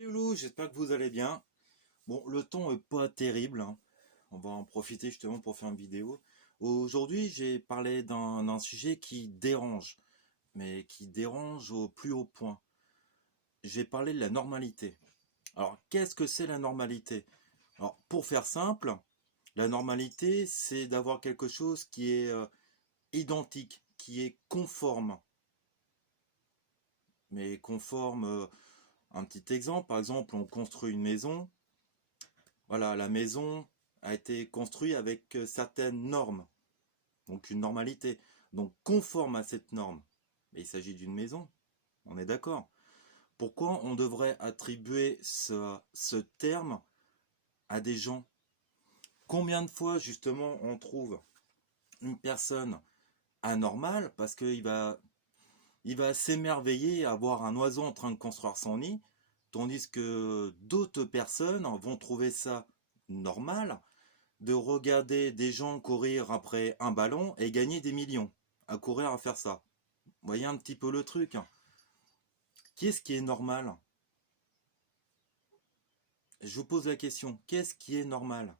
Loulou, j'espère que vous allez bien. Bon, le temps est pas terrible, hein. On va en profiter justement pour faire une vidéo. Aujourd'hui, j'ai parlé d'un sujet qui dérange, mais qui dérange au plus haut point. J'ai parlé de la normalité. Alors, qu'est-ce que c'est la normalité? Alors, pour faire simple, la normalité, c'est d'avoir quelque chose qui est identique, qui est conforme. Mais conforme, un petit exemple, par exemple, on construit une maison. Voilà, la maison a été construite avec certaines normes, donc une normalité, donc conforme à cette norme. Mais il s'agit d'une maison, on est d'accord. Pourquoi on devrait attribuer ce terme à des gens? Combien de fois justement on trouve une personne anormale parce qu'il va s'émerveiller à voir un oiseau en train de construire son nid, tandis que d'autres personnes vont trouver ça normal de regarder des gens courir après un ballon et gagner des millions à courir à faire ça. Vous voyez un petit peu le truc, hein. Qu'est-ce qui est normal? Je vous pose la question, qu'est-ce qui est normal?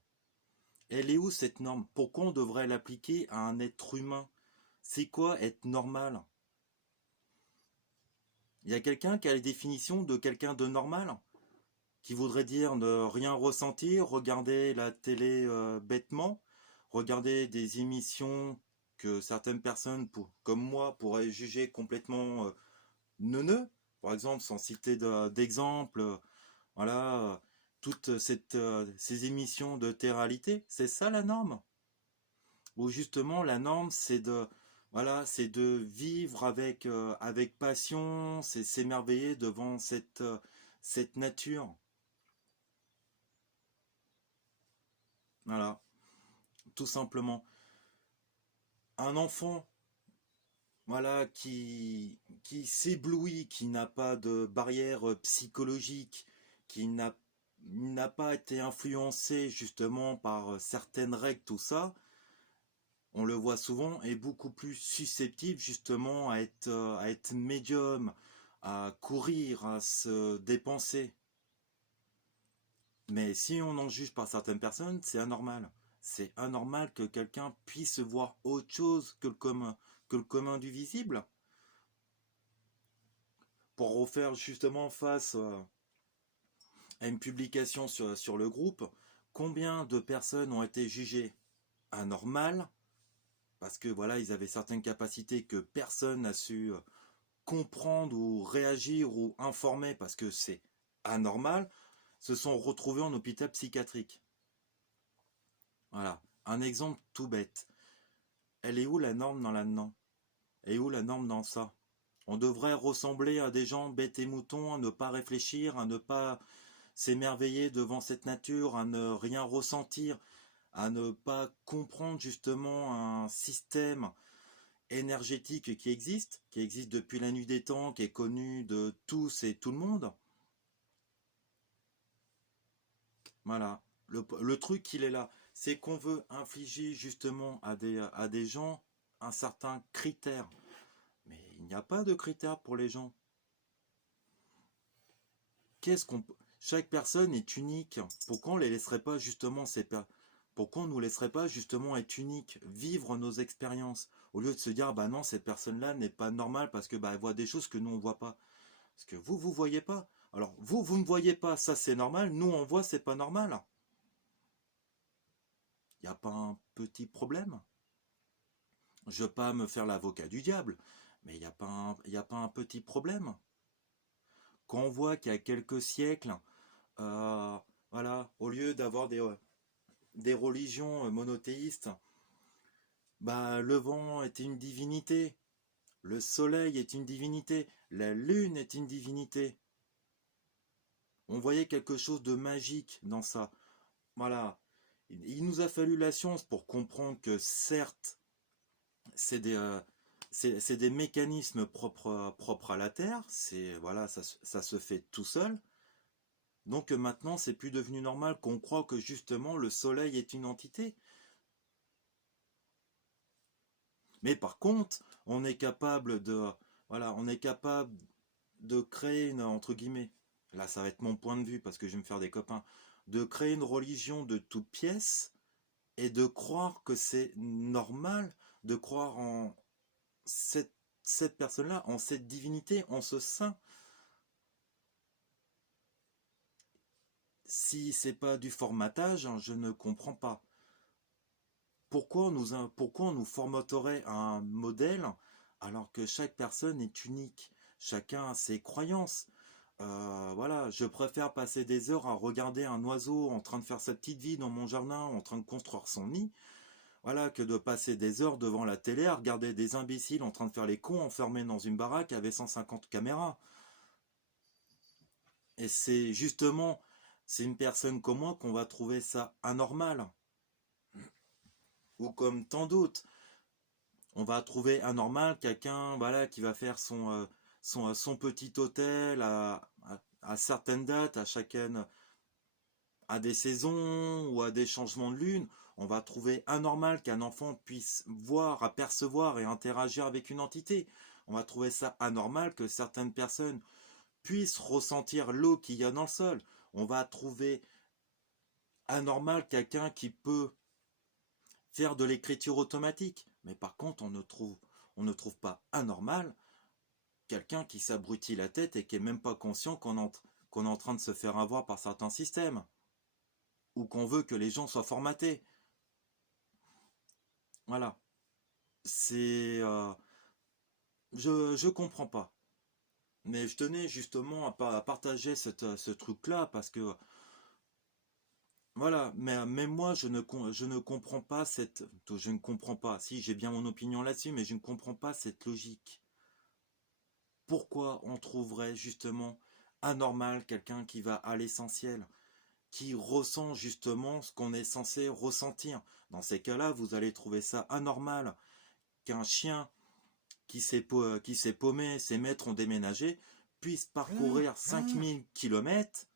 Elle est où cette norme? Pourquoi on devrait l'appliquer à un être humain? C'est quoi être normal? Il y a quelqu'un qui a la définition de quelqu'un de normal? Qui voudrait dire ne rien ressentir, regarder la télé bêtement, regarder des émissions que certaines personnes, comme moi, pourraient juger complètement neuneux. Par exemple, sans citer d'exemple, voilà, toutes ces émissions de télé-réalité, c'est ça la norme. Ou justement, la norme, voilà, c'est de vivre avec passion, c'est s'émerveiller devant cette nature. Voilà, tout simplement. Un enfant, voilà, qui s'éblouit, qui n'a pas de barrière psychologique, qui n'a pas été influencé justement par certaines règles, tout ça, on le voit souvent, est beaucoup plus susceptible justement à être médium, à courir, à se dépenser. Mais si on en juge par certaines personnes, c'est anormal. C'est anormal que quelqu'un puisse voir autre chose que le commun du visible. Pour refaire justement face à une publication sur le groupe, combien de personnes ont été jugées anormales parce que voilà, ils avaient certaines capacités que personne n'a su comprendre ou réagir ou informer parce que c'est anormal, se sont retrouvés en hôpital psychiatrique. Voilà, un exemple tout bête. Elle est où la norme dans là-dedans? Elle est où la norme dans ça? On devrait ressembler à des gens bêtes et moutons, à ne pas réfléchir, à ne pas s'émerveiller devant cette nature, à ne rien ressentir, à ne pas comprendre justement un système énergétique qui existe depuis la nuit des temps, qui est connu de tous et tout le monde. Voilà. Le truc, il est là. C'est qu'on veut infliger justement à des gens un certain critère. Mais il n'y a pas de critère pour les gens. Qu'est-ce qu'on Chaque personne est unique. Pourquoi on les laisserait pas justement pourquoi on nous laisserait pas justement être unique, vivre nos expériences au lieu de se dire bah non cette personne-là n'est pas normale parce que bah elle voit des choses que nous on voit pas. Parce que vous voyez pas. Alors vous ne voyez pas, ça c'est normal. Nous on voit, c'est pas normal. Il n'y a pas un petit problème. Je veux pas me faire l'avocat du diable, mais il y a pas un petit problème. Quand on voit qu'il y a quelques siècles, euh, voilà, au lieu d'avoir des religions monothéistes, bah, le vent est une divinité, le soleil est une divinité, la lune est une divinité. On voyait quelque chose de magique dans ça. Voilà. Il nous a fallu la science pour comprendre que certes, c'est c'est des mécanismes propres à la Terre. C'est voilà, ça se fait tout seul. Donc maintenant, c'est plus devenu normal qu'on croit que justement le Soleil est une entité. Mais par contre, on est capable de, voilà, on est capable de créer une, entre guillemets. là ça va être mon point de vue parce que je vais me faire des copains, de créer une religion de toutes pièces et de croire que c'est normal, de croire en cette, cette personne-là, en cette divinité, en ce saint. Si c'est pas du formatage, hein, je ne comprends pas. Pourquoi on nous formaterait un modèle alors que chaque personne est unique? Chacun a ses croyances. Voilà, je préfère passer des heures à regarder un oiseau en train de faire sa petite vie dans mon jardin, en train de construire son nid, voilà, que de passer des heures devant la télé à regarder des imbéciles en train de faire les cons enfermés dans une baraque avec 150 caméras. Et c'est justement, c'est une personne comme moi qu'on va trouver ça anormal. Ou comme tant d'autres. On va trouver anormal quelqu'un, voilà, qui va faire son petit hôtel à certaines dates, à chacune, à des saisons ou à des changements de lune. On va trouver anormal qu'un enfant puisse voir, apercevoir et interagir avec une entité. On va trouver ça anormal que certaines personnes puissent ressentir l'eau qu'il y a dans le sol. On va trouver anormal quelqu'un qui peut faire de l'écriture automatique. Mais par contre, on ne trouve pas anormal quelqu'un qui s'abrutit la tête et qui est même pas conscient qu'on est en train de se faire avoir par certains systèmes. Ou qu'on veut que les gens soient formatés. Voilà. C'est... je comprends pas. Mais je tenais justement à partager ce truc-là parce que... Voilà, mais même moi, je ne comprends pas cette... Je ne comprends pas. Si, j'ai bien mon opinion là-dessus, mais je ne comprends pas cette logique. Pourquoi on trouverait justement anormal quelqu'un qui va à l'essentiel, qui ressent justement ce qu'on est censé ressentir? Dans ces cas-là, vous allez trouver ça anormal qu'un chien qui s'est paumé, ses maîtres ont déménagé, puisse parcourir 5000 kilomètres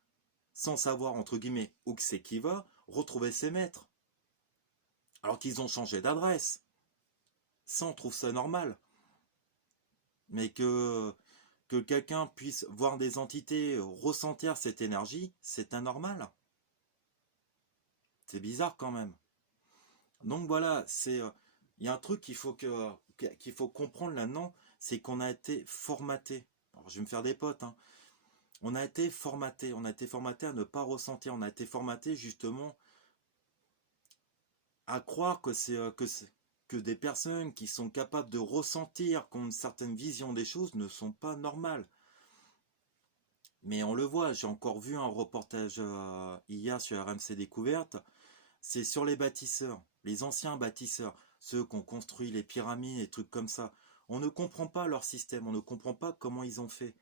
sans savoir, entre guillemets, où que c'est qu'il va, retrouver ses maîtres. Alors qu'ils ont changé d'adresse. Ça, on trouve ça normal. Mais que quelqu'un puisse voir des entités, ressentir cette énergie, c'est anormal. C'est bizarre quand même. Donc voilà, il y a un truc qu'il faut comprendre là-dedans, c'est qu'on a été formaté. Alors je vais me faire des potes, hein. On a été formaté à ne pas ressentir, on a été formaté justement à croire que des personnes qui sont capables de ressentir, qui ont une certaine vision des choses, ne sont pas normales. Mais on le voit, j'ai encore vu un reportage hier sur RMC Découverte, c'est sur les bâtisseurs, les anciens bâtisseurs, ceux qui ont construit les pyramides et trucs comme ça. On ne comprend pas leur système, on ne comprend pas comment ils ont fait.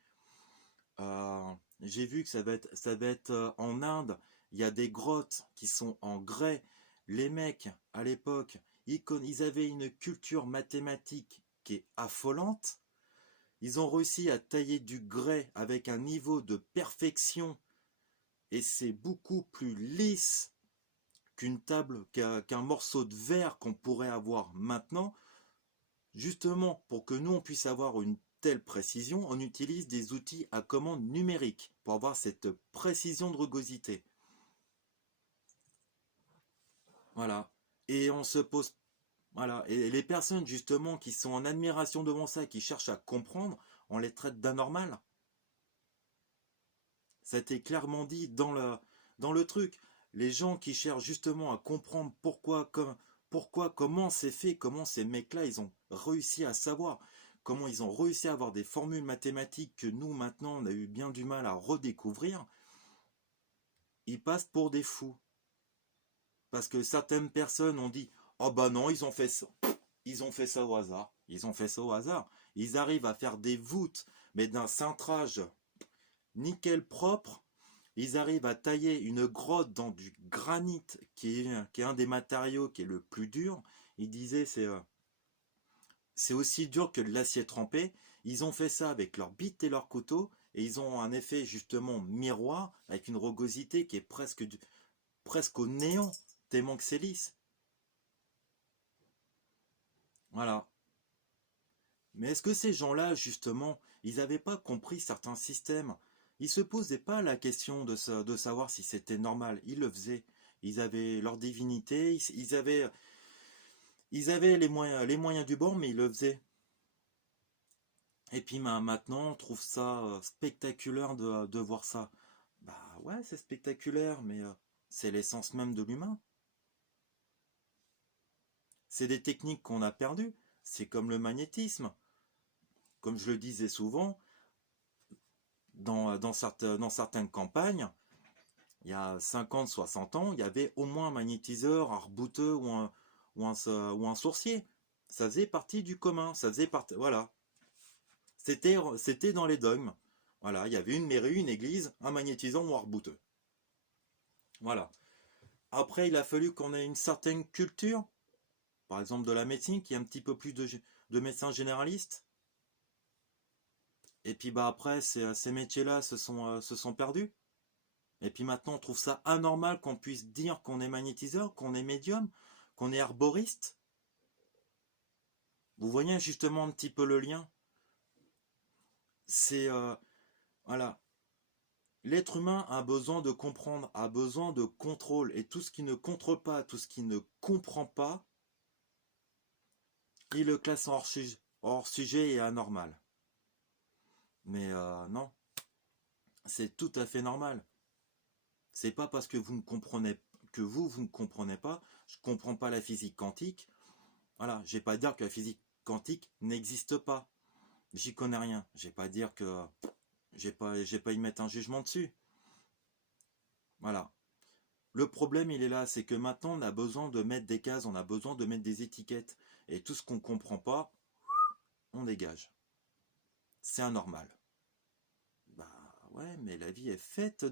J'ai vu que ça va être en Inde, il y a des grottes qui sont en grès. Les mecs, à l'époque, ils avaient une culture mathématique qui est affolante. Ils ont réussi à tailler du grès avec un niveau de perfection et c'est beaucoup plus lisse qu'une table, qu'un morceau de verre qu'on pourrait avoir maintenant. Justement, pour que nous on puisse avoir une telle précision, on utilise des outils à commande numérique pour avoir cette précision de rugosité. Voilà. Et on se pose... Voilà. Et les personnes justement qui sont en admiration devant ça, qui cherchent à comprendre, on les traite d'anormal. Ça a été clairement dit dans le truc. Les gens qui cherchent justement à comprendre pourquoi, comment c'est fait, comment ces mecs-là, ils ont réussi à savoir, comment ils ont réussi à avoir des formules mathématiques que nous, maintenant, on a eu bien du mal à redécouvrir, ils passent pour des fous. Parce que certaines personnes ont dit, oh bah non, ils ont fait ça. Ils ont fait ça au hasard. Ils ont fait ça au hasard. Ils arrivent à faire des voûtes, mais d'un cintrage nickel propre. Ils arrivent à tailler une grotte dans du granit, qui est un des matériaux qui est le plus dur. Ils disaient c'est aussi dur que de l'acier trempé. Ils ont fait ça avec leurs bites et leurs couteaux, et ils ont un effet justement miroir, avec une rugosité qui est presque au néant, tellement que c'est lisse. Voilà. Mais est-ce que ces gens-là, justement, ils n'avaient pas compris certains systèmes? Ils se posaient pas la question de savoir si c'était normal. Ils le faisaient. Ils avaient leur divinité, ils avaient les moyens du bord, mais ils le faisaient. Et puis maintenant, on trouve ça spectaculaire de voir ça. Bah ouais, c'est spectaculaire, mais c'est l'essence même de l'humain. C'est des techniques qu'on a perdues. C'est comme le magnétisme. Comme je le disais souvent, dans certaines campagnes, il y a 50, 60 ans, il y avait au moins un magnétiseur, un rebouteux ou un sourcier. Ça faisait partie du commun. Ça faisait partie, voilà. C'était dans les dogmes. Voilà, il y avait une mairie, une église, un magnétisant ou un rebouteux. Voilà. Après, il a fallu qu'on ait une certaine culture, par exemple de la médecine, qui est un petit peu plus de médecins généralistes. Et puis bah après, ces métiers-là se sont perdus. Et puis maintenant, on trouve ça anormal qu'on puisse dire qu'on est magnétiseur, qu'on est médium, qu'on est herboriste. Vous voyez justement un petit peu le lien. C'est voilà, l'être humain a besoin de comprendre, a besoin de contrôle. Et tout ce qui ne contrôle pas, tout ce qui ne comprend pas, il le classe en hors sujet et anormal. Mais non, c'est tout à fait normal. C'est pas parce que vous ne comprenez vous ne comprenez pas. Je comprends pas la physique quantique. Voilà, j'ai pas à dire que la physique quantique n'existe pas. J'y connais rien. J'ai pas à dire que j'ai pas à y mettre un jugement dessus. Voilà. Le problème, il est là, c'est que maintenant, on a besoin de mettre des cases, on a besoin de mettre des étiquettes. Et tout ce qu'on comprend pas, on dégage. C'est anormal. Bah ouais, mais la vie est faite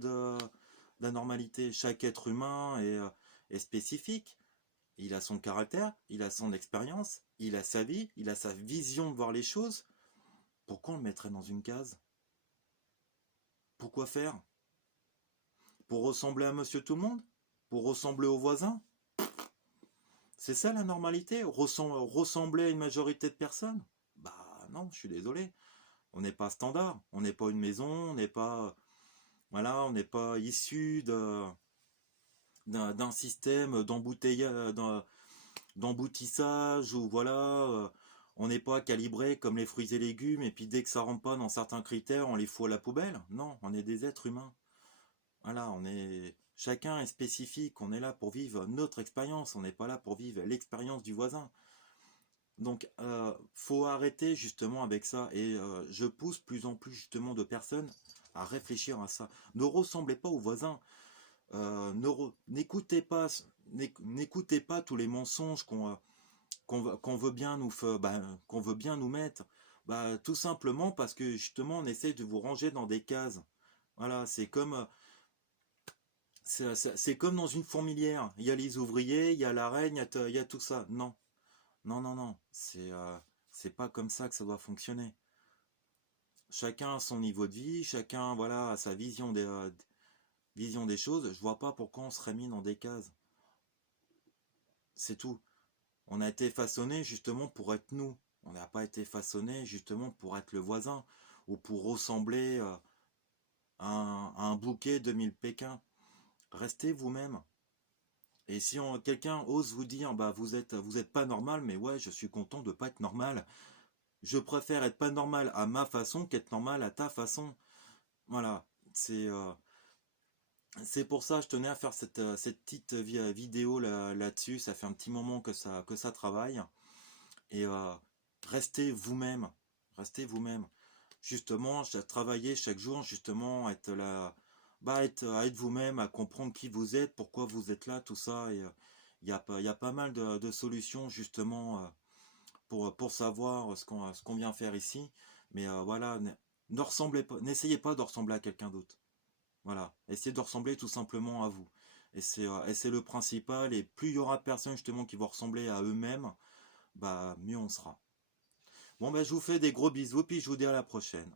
d'anormalité. Chaque être humain est spécifique. Il a son caractère, il a son expérience, il a sa vie, il a sa vision de voir les choses. Pourquoi on le mettrait dans une case? Pourquoi faire? Pour ressembler à monsieur tout le monde? Pour ressembler aux voisins? C'est ça la normalité? Ressembler à une majorité de personnes? Bah non, je suis désolé. On n'est pas standard, on n'est pas une maison, on n'est pas, voilà, on n'est pas issu d'un système d'emboutissage ou voilà, on n'est pas calibré comme les fruits et légumes et puis dès que ça rentre pas dans certains critères, on les fout à la poubelle. Non, on est des êtres humains. Voilà, chacun est spécifique, on est là pour vivre notre expérience, on n'est pas là pour vivre l'expérience du voisin. Donc, faut arrêter justement avec ça. Et je pousse plus en plus justement de personnes à réfléchir à ça. Ne ressemblez pas aux voisins. N'écoutez pas, n'écoutez pas tous les mensonges qu'on veut bien qu'on veut bien nous mettre. Bah, tout simplement parce que justement on essaie de vous ranger dans des cases. Voilà, c'est comme dans une fourmilière. Il y a les ouvriers, il y a la reine, il y a tout ça. Non. Non, non, non, c'est pas comme ça que ça doit fonctionner. Chacun a son niveau de vie, chacun voilà a sa vision des choses. Je vois pas pourquoi on serait mis dans des cases. C'est tout. On a été façonné justement pour être nous. On n'a pas été façonné justement pour être le voisin ou pour ressembler à un bouquet de 1000 Pékins. Restez vous-même. Et si quelqu'un ose vous dire bah vous êtes pas normal, mais ouais je suis content de pas être normal. Je préfère être pas normal à ma façon qu'être normal à ta façon. Voilà, c'est pour ça que je tenais à faire cette petite vidéo là-dessus. Ça fait un petit moment que ça travaille. Et restez vous-même. Restez vous-même. Justement, travailler chaque jour, justement, être là, à être vous-même, à comprendre qui vous êtes, pourquoi vous êtes là, tout ça. Et il y a pas mal de solutions, justement, pour savoir ce qu'on vient faire ici. Mais voilà, ne ressemblez pas, n'essayez pas de ressembler à quelqu'un d'autre. Voilà, essayez de ressembler tout simplement à vous. Et c'est le principal. Et plus il y aura personne justement qui vont ressembler à eux-mêmes, bah mieux on sera. Bon bah je vous fais des gros bisous, puis je vous dis à la prochaine.